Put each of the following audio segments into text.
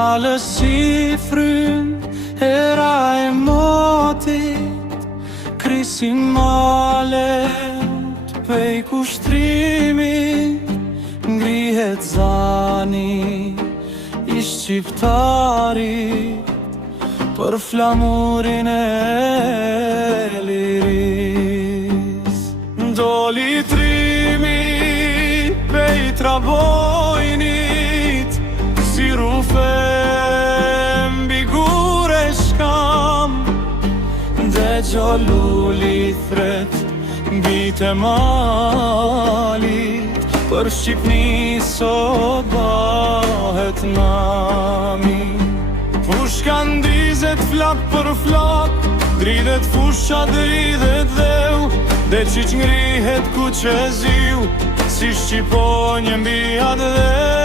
malës si fryn, era e motit, krisi malet pej kushtrimit, ngrihet zani i shqiptarit për flamurin e liris. Doli trimi pej trabojnit, si rufe mbi gure shkam, dhe gjoluli thret mbi te malit, për Shqipni sot bëhet nami. Fushka ndizet flak për flak, dridhet fusha, dridhet dheu, dhe qiq ngrihet ku që ziu, si Shqiponjë mbi atë dheu.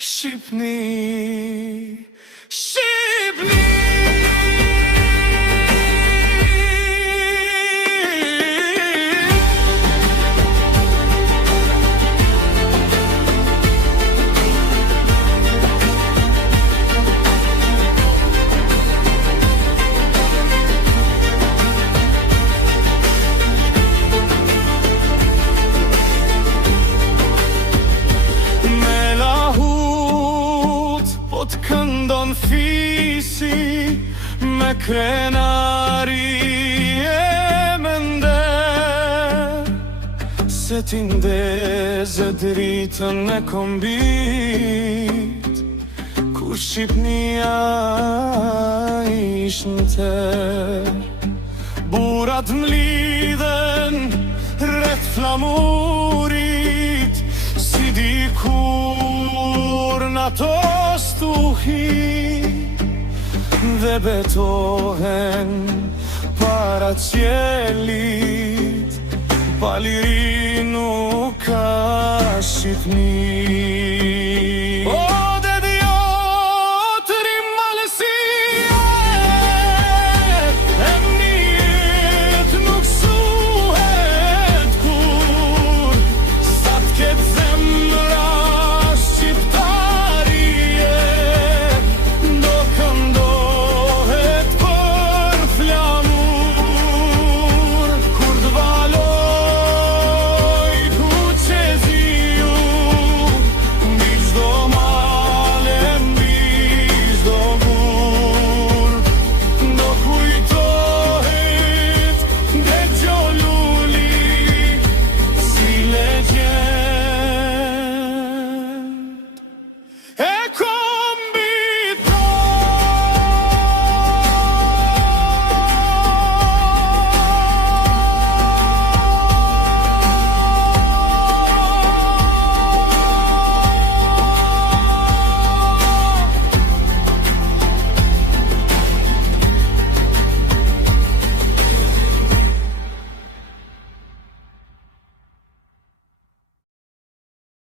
Shqipni, Shqipni. Këndon fisi me krenari e mender, se ti ndeze dritën e kombit, ku Shqipnia ish në ter. Burat mlidhen rreth flamurit, si dikur n'ato stuhi, dhe betohen para qelit, pa liri nuk ka Shqipni.